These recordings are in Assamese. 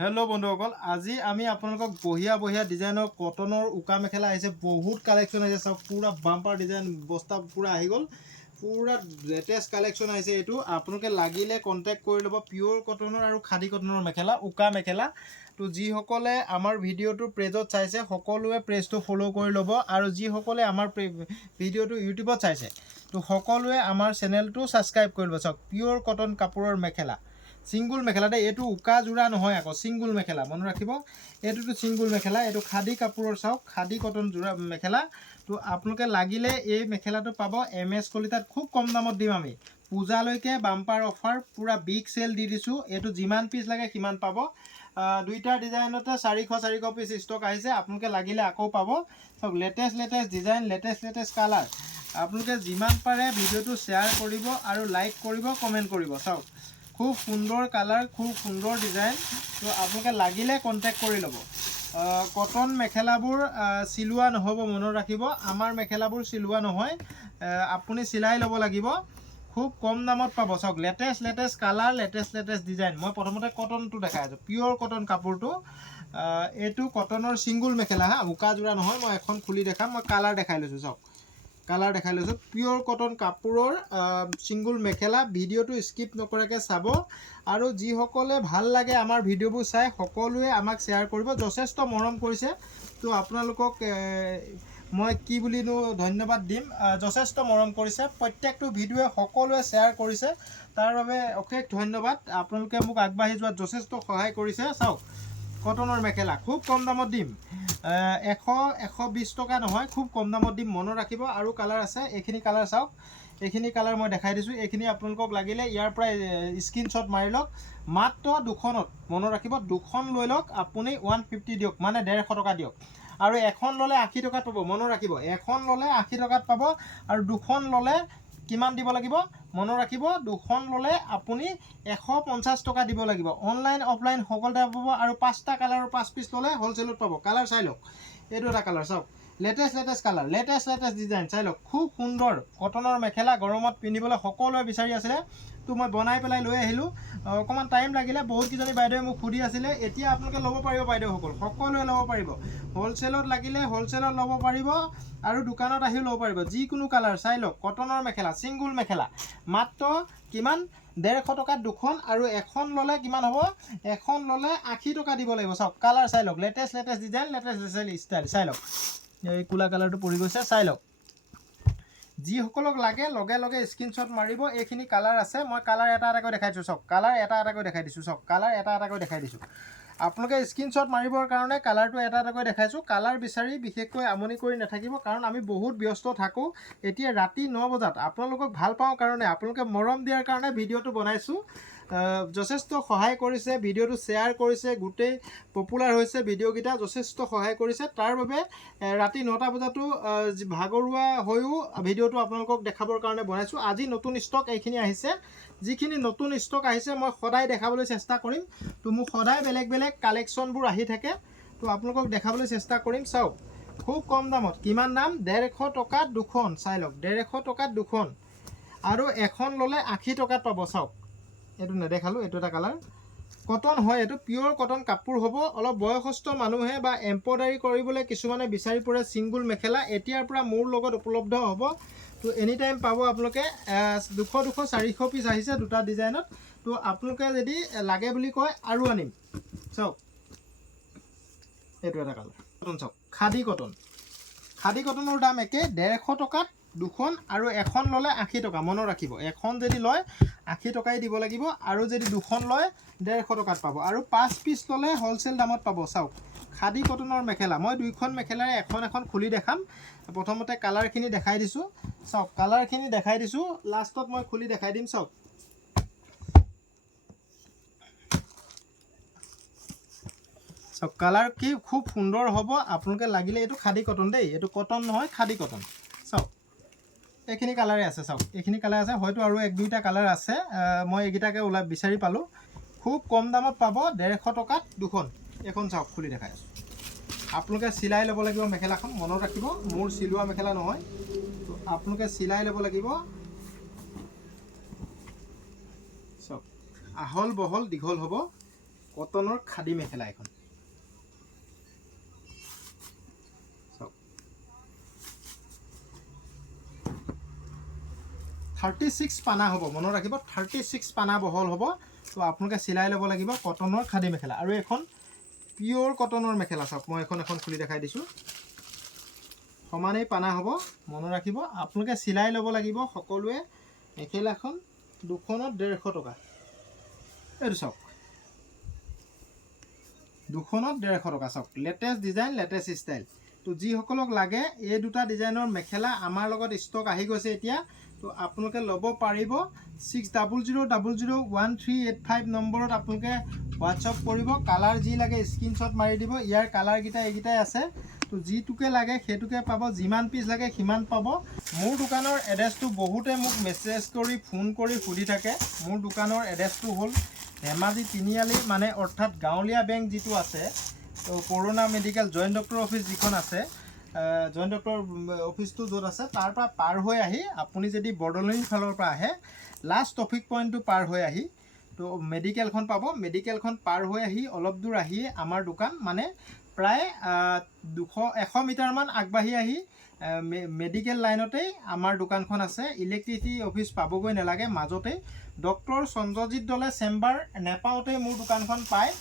हेलो बंधुসকল আজি আমি আপোনালোকক বহিয়া ডিজাইনৰ কটনৰ উকা মেখেলা আহিছে বহুত কালেকশ্যন আহিছে সব পুৰা বাম্পাৰ ডিজাইন বস্তা পুৰা আহি গল পুৰা লেটেষ্ট কালেকশ্যন আহিছে এটো আপোনালোকে লাগিলে কন্টাক্ট কৰি লব পিওৰ কটনৰ আৰু খাদি কটনৰ মেখেলা উকা মেখেলা তো যি সকলে আমাৰ ভিডিওটো পেজত চাইছে সকলোৱে পেজটো ফলো কৰি লব আৰু যি সকলে আমাৰ ভিডিওটো ইউটিউবত চাইছে তো সকলোৱে আমাৰ চেনেলটো সাবস্ক্ৰাইব কৰি লব সব পিওৰ কটন কাপোৰৰ মেখেলা সিঙ্গুল মেখেলা দে এটো উকা জোড়া নহয় আকৌ সিঙ্গুল মেখেলা মন ৰাখিব এটোটো সিঙ্গুল মেখেলা এটো খাদি কাপোৰৰ চাওক খাদি কটন জোড়া মেখেলা তো আপোনালোকে লাগিলে এই মেখেলাটো পাব এমএস কলিতাত খুব কম দামত দিম আমি পূজালৈকে বাম্পাৰ অফাৰ পুৰা বিগ সেল দি দিছো এটো যিমান পিস লাগে কিমান পাব দুইটা ডিজাইনতে 400 পিস ষ্টক আহিছে আপোনালোকে লাগিলে আকৌ পাব সব লেটেষ্ট ডিজাইন লেটেষ্ট কালাৰ আপোনালোকে যিমান পাৰে ভিডিওটো শেয়াৰ কৰিব আৰু লাইক কৰিব কমেন্ট কৰিব চাওক খুব সুন্দৰ কালাৰ খুব সুন্দৰ ডিজাইন তো আপোনালোকে লাগিলে কন্টাক্ট কৰি লব কটন মেখেলাবোৰ সিলুৱা নহব মনত ৰাখিব আমাৰ মেখেলাবোৰ সিলুৱা নহয় আপুনি সিলাই লব লাগিব খুব কম দামত পাব চাওক লেটেষ্ট কালাৰ লেটেষ্ট ডিজাইন মই প্ৰথমতে কটনটো দেখাই আছো পিওৰ কটন কাপোৰটো এটো কটনৰ সিঙ্গুল মেখেলা হা উকা জোড়া নহয় মই এখন খুলি দেখাম মই কালাৰ দেখাই লৈছো চাওক কালাৰ দেখাই লৈছো পিওৰ কটন কাপোৰৰ সিঙ্গুল মেখেলা ভিডিওটো স্কিপ নকৰাকে চাব আৰু যি সকলে ভাল লাগে আমাৰ ভিডিওবোৰ চাই সকলোৱে আমাক শেয়াৰ কৰিব যথেষ্ট মৰম কৰিছে তো আপোনালোকক মই কি বুলিনো ধন্যবাদ দিম যথেষ্ট মৰম কৰিছে প্ৰত্যেকটো ভিডিওৱে সকলোৱে শেয়াৰ কৰিছে তাৰ বাবে অশেষ ধন্যবাদ আপোনালোকে মোক আগবাঢ়ি যোৱাত যথেষ্ট সহায় কৰিছে চাওক কটনৰ মেখেলা খুব কম দামত দিম 100-120 টকা নহয় খুব কম দামত দিম মনত ৰাখিব আৰু কালাৰ আছে এইখিনি কালাৰ চাওক এইখিনি কালাৰ মই দেখাই দিছো এইখিনি আপোনালোকক লাগিলে ইয়াৰ পৰা স্ক্ৰিনশ্বট মাৰি লওক মাত্ৰ দুখনত মনত ৰাখিব দুখন লৈ লওক আপুনি 150 দিয়ক মানে 150 টকা দিয়ক আৰু এখন ললে 80 টকাত পাব মনত ৰাখিব এখন ললে 80 টকাত পাব আৰু দুখন ললে কিমান দিব লাগিব মনত ৰাখিব দুখন ললে আপুনি 150 টকা দিব লাগিব অনলাইন অফলাইন সকলোতে পাব আৰু পাঁচটা কালাৰৰ 5 পিস ললে হোলসেলত পাব কালাৰ চাই লওক এটো এটা কালাৰ চাওক লেটেষ্ট কালাৰ লেটেষ্ট ডিজাইন চাই লওক খুব সুন্দৰ কটনৰ মেখেলা গৰমত পিন্ধিবলৈ সকলোৱে বিচাৰি আছে তো মই বনাই পেলাই লৈ আহিলো অকমান টাইম লাগিলে বহুত কিজনী বাইদেৱে মোক খুদি আছিল এতিয়া আপোনালোকে লব পাৰিব বাইদেউ সকলোৱে লব পাৰিব হোলসেলত লাগিলে হোলসেলত লব পাৰিব আৰু দোকানত আহি লব পাৰিব যিকোনো কালাৰ চাই লওক কটনৰ মেখেলা সিঙ্গুল মেখেলা মাত্ৰ কিমান 150 টকাত দুখন আৰু এখন ললে কিমান হ'ব এখন ললে 80 টকা দিব লাগিব চাওক কালাৰ চাই লওক লেটেষ্ট ডিজাইন লেটেষ্ট ষ্টাইল চাই লওক এই কুলা কালাৰটো পৰি গৈছে চাই লওক যি সকলক লাগে লগে লগে স্ক্ৰিনশ্বট মাৰিব এইখিনি কালাৰ আছে মই কালাৰ এটা এটাকৈ দেখাইছো চাওক কালাৰ এটা এটাকৈ দেখাই দিছো চাওক কালাৰ এটা এটাকৈ দেখাই দিছো আপোনালোকে স্ক্ৰিনশ্বট মাৰিবৰ কাৰণে কালাৰটো এটা এটাকৈ দেখাইছো কালাৰ বিচাৰি বিশেষকৈ আমনি কৰি নাথাকিব কাৰণ আমি বহুত ব্যস্ত থাকো এতিয়া ৰাতি 9 বজাত আপোনালোকক ভাল পাওঁ কাৰণে আপোনালোকে মৰম দিয়াৰ কাৰণে ভিডিওটো বনাইছো যথেষ্ট সহায় কৰিছে ভিডিওটো শেয়াৰ কৰিছে গুটেই পপুলাৰ হৈছে ভিডিও গিটা যথেষ্ট সহায় কৰিছে তাৰ বাবে ৰাতি 9টা বজাতো ভাগৰুৱা হৈও ভিডিওটো আপোনালোকক দেখাবৰ কাৰণে বনাইছো আজি নতুন ষ্টক এইখিনি আহিছে যিখিনি নতুন ষ্টক আহিছে মই সদায় দেখাবলৈ চেষ্টা কৰিম তো মোক সদায় বেলেগ কালেকশ্যনবোৰ আহি থাকে তো আপোনালোকক দেখাবলৈ চেষ্টা কৰিম চাওক খুব কম দামত কিমান দাম 150 টকাত দুখন চাই লওক 150 টকাত দুখন আৰু এখন ললে 80 টকাত পাব চাওক এটো নেদেখালো এটো এটা কালাৰ কটন হয় এটো পিওৰ কটন কাপোৰ হ'ব অলপ বয়সস্থ মানুহে বা এমব্ৰয়ডাৰী কৰিবলৈ কিছুমানে বিচাৰি পৰে সিঙ্গুল মেখেলা এতিয়াৰ পৰা মোৰ লগত উপলব্ধ হ'ব তো এনি টাইম পাব আপোনালোকে 200-400 পিস আহিছে দুটা ডিজাইনত তো আপোনালোকে যদি লাগে বুলি কয় আৰু আনিম চাওক এটো এটা কালাৰ কটন চাওক খাদি কটনৰ দাম একে 150 টকাত দুখন আৰু এখন ললে 80 টকা মনত ৰাখিব এখন যদি লয় 80 টকাই দিব লাগিব আৰু যদি দুখন লয় 150 টকাত পাব আৰু 5 পিস ললে হোলসেল দামত পাব চাওক খাদি কটনৰ মেখেলা মই দুইখন মেখেলাৰে এখন খুলি দেখাম প্ৰথমতে কালাৰখিনি দেখাই দিছো চাওক কালাৰখিনি দেখাই দিছো লাষ্টত মই খুলি দেখাই দিম চাওক সব কালাৰ কি খুব সুন্দৰ হ'ব আপোনালোকে লাগিলে এটো খাদি কটন দেই এটো কটন নহয় খাদি কটন চাওক এইখিনি কালাৰে আছে চাওক এইখিনি কালাৰ আছে হয়তো আৰু এক দুইটা কালাৰ আছে মই এইগিটাকে ওলা বিচাৰি পালো খুব কম দামত পাব 150 টকাত দুখন এখন চাওক খুলি দেখাই আছো আপোনালোকে সিলাই ল'ব লাগিব মেখেলাখন মনত ৰাখিব মোৰ সিলুৱা মেখেলা নহয় তো আপোনালোকে সিলাই ল'ব লাগিব চাওক আহল বহল দীঘল হ'ব কটনৰ খাদী মেখেলা এখন 36 পানা হ'ব মনত ৰাখিব 36 পানা বহল হ'ব তো আপোনালোকে চিলাই ল'ব লাগিব কটনৰ খাদী মেখেলা আৰু এখন পিওৰ কটনৰ মেখেলা চাওক মই এখন খুলি দেখাই দিছোঁ সমানেই পানা হ'ব মনত ৰাখিব আপোনালোকে চিলাই ল'ব লাগিব সকলোৱে মেখেলাখন দুখনত 150 টকা এইটো চাওক দুখনত 150 টকা চাওক লেটেষ্ট ডিজাইন লেটেষ্ট ষ্টাইল তো যিসকলক লাগে এই দুটা ডিজাইনৰ মেখেলা আমাৰ লগত ষ্টক আহি গৈছে এতিয়া তো আপোনালোকে ল'ব পাৰিব 6000001385 নম্বৰত আপোনালোকে হোৱাটছআপ কৰিব কালাৰ যি লাগে স্ক্ৰীনশ্বট মাৰি দিব ইয়াৰ কালাৰকেইটা এইকেইটাই আছে তো যিটোকে লাগে সেইটোকে পাব যিমান পিচ লাগে সিমান পাব মোৰ দোকানৰ এড্ৰেছটো বহুতে মোক মেছেজ কৰি ফোন কৰি সুধি থাকে মোৰ দোকানৰ এড্ৰেছটো হ'ল ধেমাজি তিনিআলি মানে অৰ্থাৎ গাঁৱলীয়া বেংক যিটো আছে তো corona medical joint doctor office যিখন আছে জইণ্ট ডক্টৰ অফিচটো য'ত আছে তাৰ পৰা পাৰ হৈ আহি আপুনি যদি বৰদলৈৰ ফালৰ পৰা আহে লাষ্ট ট্ৰেফিক পইণ্টটো পাৰ হৈ আহি তো মেডিকেলখন পাব মেডিকেলখন পাৰ হৈ আহি অলপ দূৰ আহি আমাৰ দোকান মানে প্ৰায় 100 মিটাৰমান আগবাঢ়ি আহি মেডিকেল লাইনতেই আমাৰ দোকানখন আছে ইলেক্ট্ৰিচিটি অফিচ পাবগৈ নালাগে মাজতে ডক্টৰ চন্দ্ৰজিৎ দলে চেম্বাৰ নেপাওঁতে মোৰ দোকানখন পায়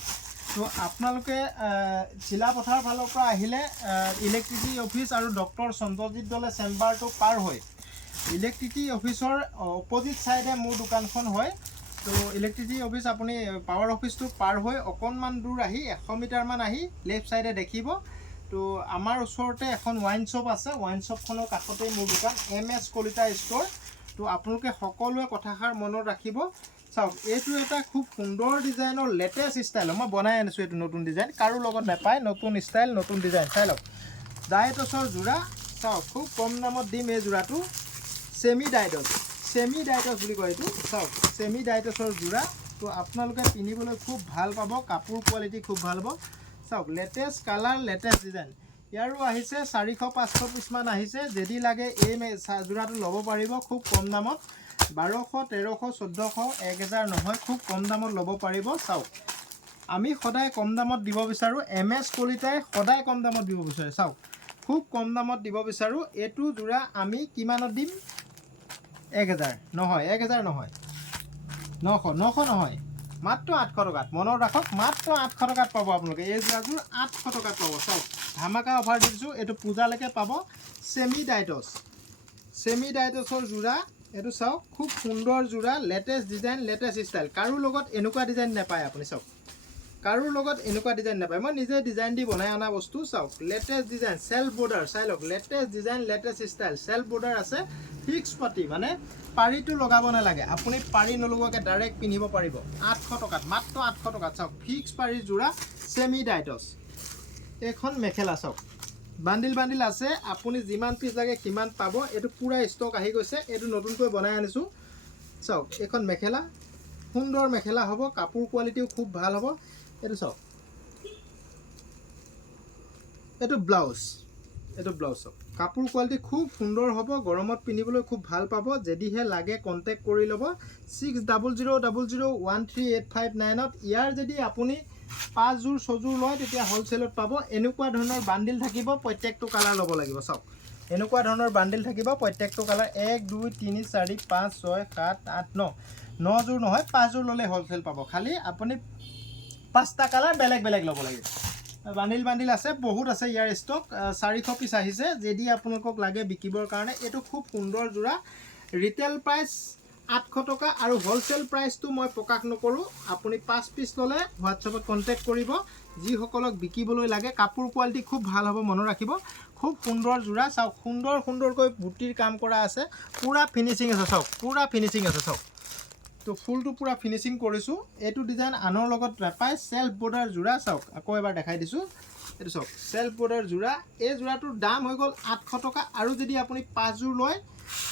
তো আপোনালোকে চিলাপথাৰ ফালৰ পৰা আহিলে ইলেক্ট্ৰিচিটি অফিচ আৰু ডক্টৰ চন্দ্ৰজিৎ দলে চেম্বাৰটো পাৰ হৈ ইলেক্ট্ৰিচিটি অফিচৰ অপজিট ছাইডে মোৰ দোকানখন হয় তো ইলেক্ট্ৰিচিটি অফিচ আপুনি পাৱাৰ অফিচটো পাৰ হৈ অকণমান দূৰ আহি 100 মিটাৰমান আহি লেফ্ট ছাইডে দেখিব তো আমাৰ ওচৰতে এখন ৱাইন শ্বপ আছে ৱাইন শ্বপখনৰ কাষতেই মোৰ দোকান MS কলিতা ষ্ট'ৰ তো আপোনালোকে সকলোৱে কথাষাৰ মনত ৰাখিব চাওক এইটো এটা খুব সুন্দৰ ডিজাইনৰ লেটেষ্ট ষ্টাইল মই বনাই আনিছোঁ এইটো নতুন ডিজাইন কাৰো লগত নাপায় নতুন ষ্টাইল নতুন ডিজাইন চাই লওক ডাইটছৰ যোৰা চাওক খুব কম দামত দিম এই যোৰাটো চেমি ডাইটছ বুলি কয় এইটো চাওক চেমি ডাইটছৰ যোৰা তো আপোনালোকে পিন্ধিবলৈ খুব ভাল পাব কাপোৰ কোৱালিটি খুব ভাল হ'ব চাওক লেটেষ্ট কালাৰ লেটেষ্ট ডিজাইন ইয়াৰো আহিছে 400-500 পিছমান আহিছে যদি লাগে এই যোৰাটো ল'ব পাৰিব খুব কম দামত 1200-1300-1400 1000 নহয় খুব কম দামত ল'ব পাৰিব চাওক আমি সদায় কম দামত দিব বিচাৰোঁ MS কলিতাই সদায় কম দামত দিব বিচাৰে চাওক খুব কম দামত দিব বিচাৰোঁ এইটো যোৰা আমি কিমানত দিম 1000 নহয় 1000 নহয় 900 নহয় মাত্ৰ 800 টকাত মনত ৰাখক মাত্ৰ 800 টকাত পাব আপোনালোকে এই যোৰাযোৰ 800 টকাত পাব চাওক ধামাকা অফাৰ দিছোঁ এইটো পূজালৈকে পাব চেমি ডাইটছৰ যোৰা এইটো চাওক খুব সুন্দৰ যোৰা লেটেষ্ট ডিজাইন লেটেষ্ট ষ্টাইল কাৰো লগত এনেকুৱা ডিজাইন নাপায় আপুনি চাওক কাৰো লগত এনেকুৱা ডিজাইন নাপায় মই নিজে ডিজাইন দি বনাই অনা বস্তু চাওক লেটেষ্ট ডিজাইন সেলফ বৰ্ডাৰ চাই লওক latest design latest style self border আছে ফিক্স পাতি মানে পাৰিটো লগাব নালাগে আপুনি পাৰি নলগোৱাকৈ ডাইৰেক্ট পিন্ধিব পাৰিব 800 টকাত মাত্ৰ 800 টকাত চাওক ফিক্স পাৰি যোৰা চেমি ডাইটছ এখন মেখেলা চাওক বান্ডিল আছে আপুনি যিমান পিচ লাগে সিমান পাব এইটো পুৰা ষ্টক আহি গৈছে এইটো নতুনকৈ বনাই আনিছোঁ চাওক এখন মেখেলা সুন্দৰ মেখেলা হ'ব কাপোৰ কোৱালিটিও খুব ভাল হ'ব এইটো চাওক এইটো ব্লাউজ চাওক কাপোৰ কোৱালিটি খুব সুন্দৰ হ'ব গৰমত পিন্ধিবলৈ খুব ভাল পাব যদিহে লাগে কণ্টেক্ট কৰি ল'ব 6000001385 ইয়াৰ যদি আপুনি 5 যোৰ 6 যোৰ লয় তেতিয়া হোলচেলত পাব এনেকুৱা ধৰণৰ বান্ডিল থাকিব প্ৰত্যেকটো কালাৰ ল'ব লাগিব চাওক এনেকুৱা ধৰণৰ বান্ডিল থাকিব প্ৰত্যেকটো কালাৰ 1 2 3 4 5 6 7 8 9 যোৰ নহয় 5 যোৰ ল'লে হোলচেল পাব খালি আপুনি 5টা কালাৰ বেলেগ ল'ব লাগিব বান্ডিল আছে বহুত আছে ইয়াৰ ষ্টক 400 পিচ আহিছে যদি আপোনালোকক লাগে বিকিবৰ কাৰণে এইটো খুব সুন্দৰ যোৰা ৰিটেল প্ৰাইচ 800 টকা আৰু হোলচেল প্ৰাইচটো মই প্ৰকাশ নকৰোঁ আপুনি 5 পিচ ল'লে হোৱাটছআপত কণ্টেক্ট কৰিব যিসকলক বিকিবলৈ লাগে কাপোৰ কোৱালিটি খুব ভাল হ'ব মনত ৰাখিব খুব সুন্দৰ যোৰা চাওক সুন্দৰকৈ বুটিৰ কাম কৰা আছে পুৰা ফিনিচিং আছে চাওক তো ফুলটো পুৰা ফিনিচিং কৰিছোঁ এইটো ডিজাইন আনৰ লগত নাপায় সেলফ বৰ্ডাৰ যোৰা চাওক আকৌ এবাৰ দেখাই দিছোঁ এইটো চাওক সেলফ বৰ্ডাৰ যোৰা এই যোৰাটোৰ দাম হৈ গ'ল 800 টকা আৰু যদি আপুনি 5 যোৰ লয়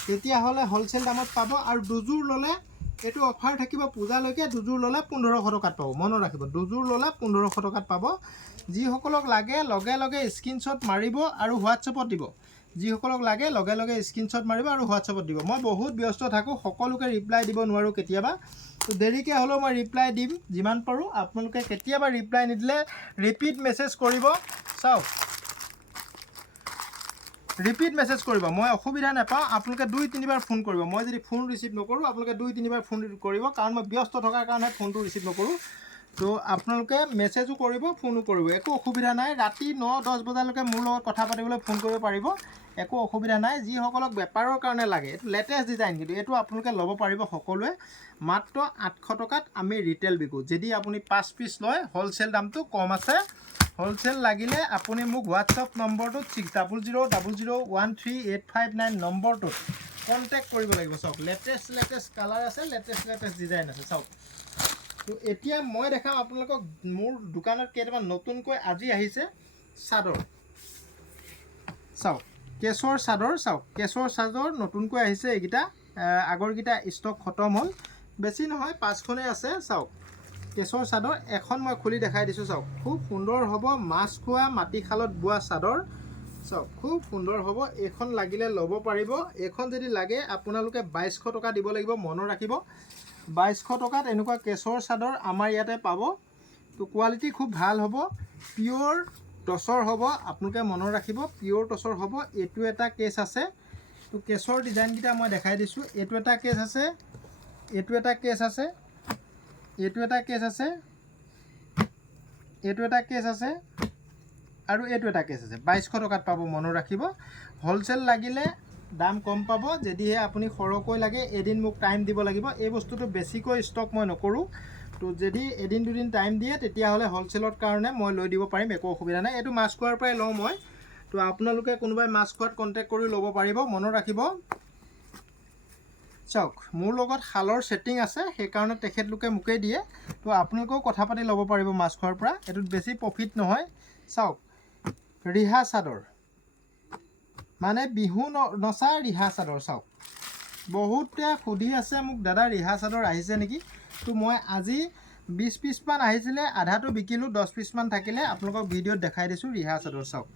তেতিয়াহ'লে হোলচেল দামত পাব আৰু 2 যোৰ ল'লে এইটো অফাৰ থাকিব পূজালৈকে 2 যোৰ ল'লে 1500 টকাত পাব মনত ৰাখিব 2 যোৰ ল'লে 1500 টকাত পাব যিসকলক লাগে লগে স্ক্ৰীনশ্বট মাৰিব আৰু হোৱাটছআপত দিব যিসকলক লাগে লগে লগে স্ক্ৰীনশ্বট মাৰিব আৰু হোৱাটছআপত দিব। মই বহুত ব্যস্ত থাকোঁ, সকলোকে ৰিপ্লাই দিব নোৱাৰোঁ কেতিয়াবা, তো দেৰিকৈ হ'লেও মই ৰিপ্লাই দিম যিমান পাৰোঁ। আপোনালোকে কেতিয়াবা ৰিপ্লাই নিদিলে ৰিপিট মেছেজ কৰিব। চাওক, ৰিপিট মেছেজ কৰিব, মই অসুবিধা নাপাওঁ। আপোনালোকে 2-3বাৰ ফোন কৰিব। মই যদি ফোন ৰিচিভ নকৰোঁ, আপোনালোকে 2-3বাৰ ফোন কৰিব, কাৰণ মই ব্যস্ত থকাৰ কাৰণে ফোনটো ৰিচিভ নকৰোঁ। তো আপোনালোকে মেছেজো কৰিব, ফোনো কৰিব, একো অসুবিধা নাই। ৰাতি 9-10 বজালৈকে মোৰ লগত কথা পাতিবলৈ ফোন কৰিব পাৰিব, একো অসুবিধা নাই। যিসকলক বেপাৰৰ কাৰণে লাগে, এইটো লেটেষ্ট ডিজাইন, কিন্তু এইটো আপোনালোকে ল'ব পাৰিব সকলোৱে। মাত্ৰ 800 টকাত আমি ৰিটেল বিকোঁ। যদি আপুনি 5 পিচ লয়, হ'লচেল দামটো কম আছে। হ'লচেল লাগিলে আপুনি মোক হোৱাটছআপ নম্বৰটোত 6000013859 নম্বৰটোত কণ্টেক্ট কৰিব লাগিব। চাওক, লেটেষ্ট কালাৰ আছে, লেটেষ্ট ডিজাইন আছে। চাওক, তো এতিয়া মই দেখাম আপোনালোকক মোৰ দোকানত কেইটামান নতুনকৈ আজি আহিছে চাদৰ। চাওক, কেছৰ চাদৰ। চাওক, কেছৰ চাদৰ নতুনকৈ আহিছে এইকেইটা। আগৰকেইটা ষ্টক খতম হ'ল, বেছি নহয়, 5খনেই আছে। চাওক, কেছৰ চাদৰ এখন মই খুলি দেখাই দিছোঁ। চাওক, খুব সুন্দৰ হ'ব, মাছ খোৱা মাটিশালত বোৱা চাদৰ। চাওক, খুব সুন্দৰ হ'ব। এইখন লাগিলে ল'ব পাৰিব। এইখন যদি লাগে আপোনালোকে 2200 টকা দিব লাগিব, মনত ৰাখিব। 2200 টকাত এনেকুৱা কেছৰ চাদৰ আমাৰ ইয়াতে পাব। তো কোৱালিটি খুব ভাল হ'ব, পিয়'ৰ টচৰ হ'ব। আপোনালোকে মনত ৰাখিব, পিয়'ৰ টচৰ হ'ব। এইটো এটা কেছ আছে। তো কেছৰ ডিজাইনকেইটা মই দেখাই দিছোঁ। এইটো এটা কেছ আছে, এইটো এটা কেছ আছে, এইটো এটা কেছ আছে, এইটো এটা কেছ আছে, আৰু এইটো এটা কেছ আছে। 2200 টকাত পাব, মনত ৰাখিব। হ'লচেল লাগিলে দাম কম পাব। যদিহে আপুনি সৰহকৈ লাগে, এদিন মোক টাইম দিব লাগিব। এই বস্তুটো বেছিকৈ ষ্টক মই নকৰোঁ। তো যদি এদিন 2 দিন টাইম দিয়ে, তেতিয়াহ'লে হ'লচেলৰ কাৰণে মই লৈ দিব পাৰিম, একো অসুবিধা নাই। এইটো মাছ খোৱাৰ পৰাই লওঁ মই। তো আপোনালোকে কোনোবাই মাছ খোৱাত কণ্টেক্ট কৰি ল'ব পাৰিব, মনত ৰাখিব। চাওক, মোৰ লগত শালৰ ছেটিং আছে, সেইকাৰণে তেখেতলোকে মোকেই দিয়ে। তো আপোনালোকেও কথা পাতি ল'ব পাৰিব মাছ খোৱাৰ পৰা। এইটোত বেছি প্ৰফিট নহয়। চাওক, ৰিহা চাদৰ, মানে বিহু নচা ৰিহা চাদৰ। চাওক, বহুতে সুধি আছে মোক, দাদা ৰিহা চাদৰ আহিছে নেকি? তো মই আজি 20 পিচমান আহিছিলে, আধাটো বিকিলোঁ, 10 পিচমান থাকিলে আপোনালোকক ভিডিঅ'ত দেখাই দিছোঁ ৰিহা চাদৰ। চাওক,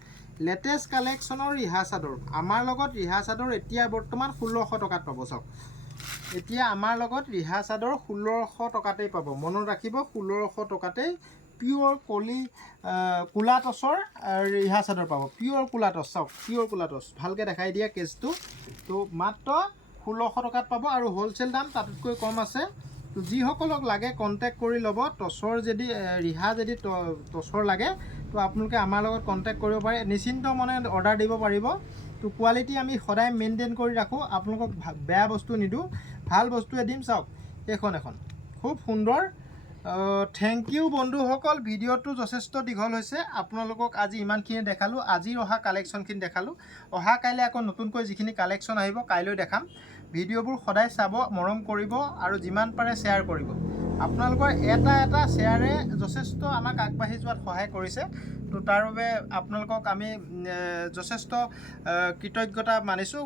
লেটেষ্ট কালেকশ্যনৰ ৰিহা চাদৰ। আমাৰ লগত ৰিহা চাদৰ এতিয়া বৰ্তমান 1600 টকাত পাব। চাওক, এতিয়া আমাৰ লগত ৰিহা চাদৰ 1600 টকাতেই পাব, মনত ৰাখিব। 1600 টকাতেই পিয়'ৰ কোলা টচৰ ৰিহা চাদৰ পাব, পিয়'ৰ কোলা টচ। চাওক, পিয়'ৰ কোলা টচ, ভালকৈ দেখাই দিয়া কেছটো। তো মাত্ৰ 1600 টকাত পাব, আৰু হ'লচেল দাম তাতকৈ কম আছে। তো যিসকলক লাগে কণ্টেক্ট কৰি ল'ব। টচৰ যদি ৰিহা যদি টচৰ লাগে, তো আপোনালোকে আমাৰ লগত কণ্টেক্ট কৰিব পাৰে, নিশ্চিন্ত মনে অৰ্ডাৰ দিব পাৰিব। তো কোৱালিটি আমি সদায় মেইনটেইন কৰি ৰাখোঁ, আপোনালোকক বেয়া বস্তু নিদিওঁ, ভাল বস্তুৱে দিম। চাওক, এইখন এখন খুব সুন্দৰ। থেংক ইউ বন্ধুসকল, ভিডিঅ'টো যথেষ্ট দীঘল হৈছে। আপোনালোকক আজি ইমানখিনি দেখালোঁ, আজিৰ অহা কালেকশ্যনখিনি দেখালোঁ। অহা কাইলৈ আকৌ নতুনকৈ যিখিনি কালেকশ্যন আহিব, কাইলৈ দেখাম। ভিডিঅ'বোৰ সদায় চাব, মৰম কৰিব, আৰু যিমান পাৰে শ্বেয়াৰ কৰিব। আপোনালোকৰ এটা শ্বেয়াৰে যথেষ্ট আমাক আগবাঢ়ি যোৱাত সহায় কৰিছে। তো তাৰ বাবে আপোনালোকক আমি যথেষ্ট কৃতজ্ঞতা মানিছোঁ,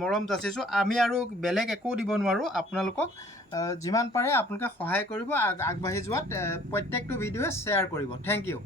মৰম যাচিছোঁ। আমি আৰু বেলেগ একো দিব নোৱাৰোঁ। আপোনালোকক যিমান পাৰে আপোনালোকে সহায় কৰিব আগবাঢ়ি যোৱাত। প্ৰত্যেকটো ভিডিঅ'য়ে শ্বেয়াৰ কৰিব। Thank U.